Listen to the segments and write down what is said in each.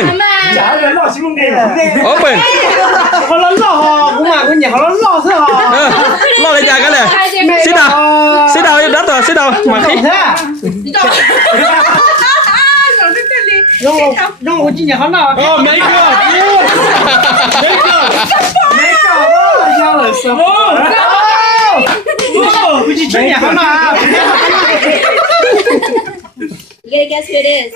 Open. Open. 好了老哈，我买过你好了老是哈。 Lo lại chà cái này. Sit down. Sit down, đất rồi, sit down. Mà khi. 让我今年好老。哦，没个，要了什么？估计今年好老。 You gotta guess who it is.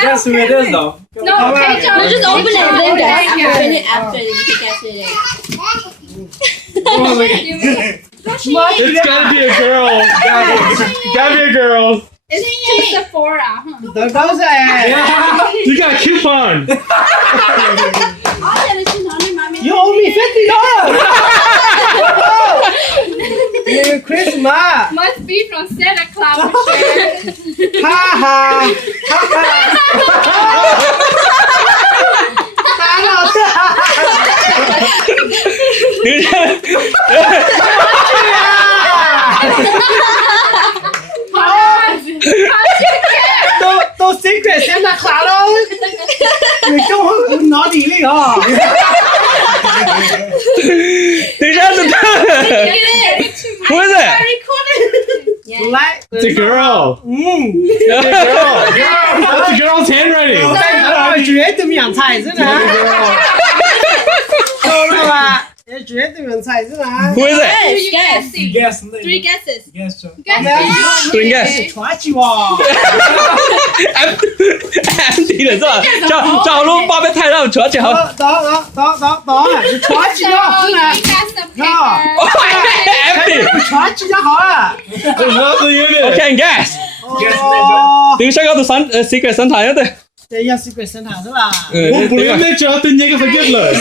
Guess who it is though? No, okay, John. Just open it and then guess. Open it after, then you can guess who it is. It's gotta be a girl. Gotta be a girl. It's to Sephora, huh? 得高噻。 You got a coupon. You owe me $50. Merry Christmas. Must be from Santa Claus for sure. 哈哈哈都 secret Santa Claus 咯，你跟我哪里的啊？ Thì ra từ Who is it? 来， It's a girl. It's a girl. That's a girl's handwriting. 在绝对名菜子呢，够了吧？绝对名菜子呢。 Who is it? Guess. Guess. Three guesses. Guess. Three guess. 传奇哇！ Em đi được rồi. Chào luôn ba bên thay ra một chỗ chào. 到，传奇要好 So 呢 you，guess the No. picker. Em đi. 传奇要好啊。 There's nothing in it. Okay, guess. 哦， Tiếng sẽ có từ sẵn secret sẵn thành đó. 这要 secret 生产是吧？ Ừ, 我不 tiếng 连 rồi. 那只要对那个是 good 了。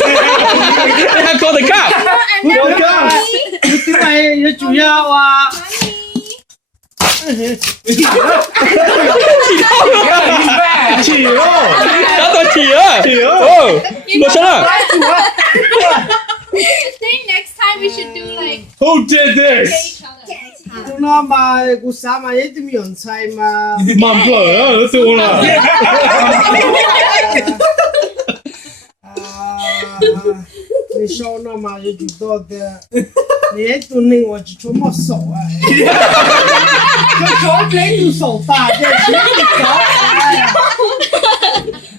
Em có the cup. 另外也主要啊。 起哦， Đã tôi chỉ á. Ồ, tôi sao nào? I think next time we should do like Who did this? each other. 那嘛，我啥嘛也得名菜嘛。 Mom blow. That's the one. 你烧那嘛也知道的，你也都能我只出没手啊。这烧真都手大，这钱都少哎呀。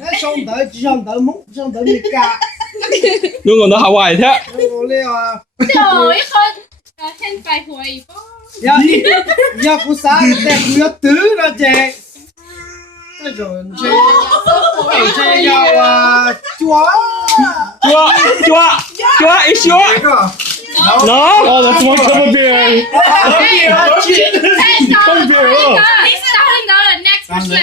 那上头只想头梦，不想头你干。 Luôn còn nó Hawaii thế. 我了啊， No, you can't hand by Hawaii. 要不啥，但不要丢了这。这种这要啊，抓。 Chua, it's yours. No. Oh, that's one cup of beer. Next question.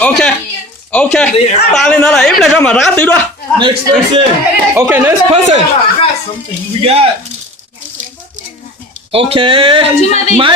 Okay. Okay. Ta lên đó là im lại cho mà ra từ đó. Next person. Okay, next person. We got. Okay. My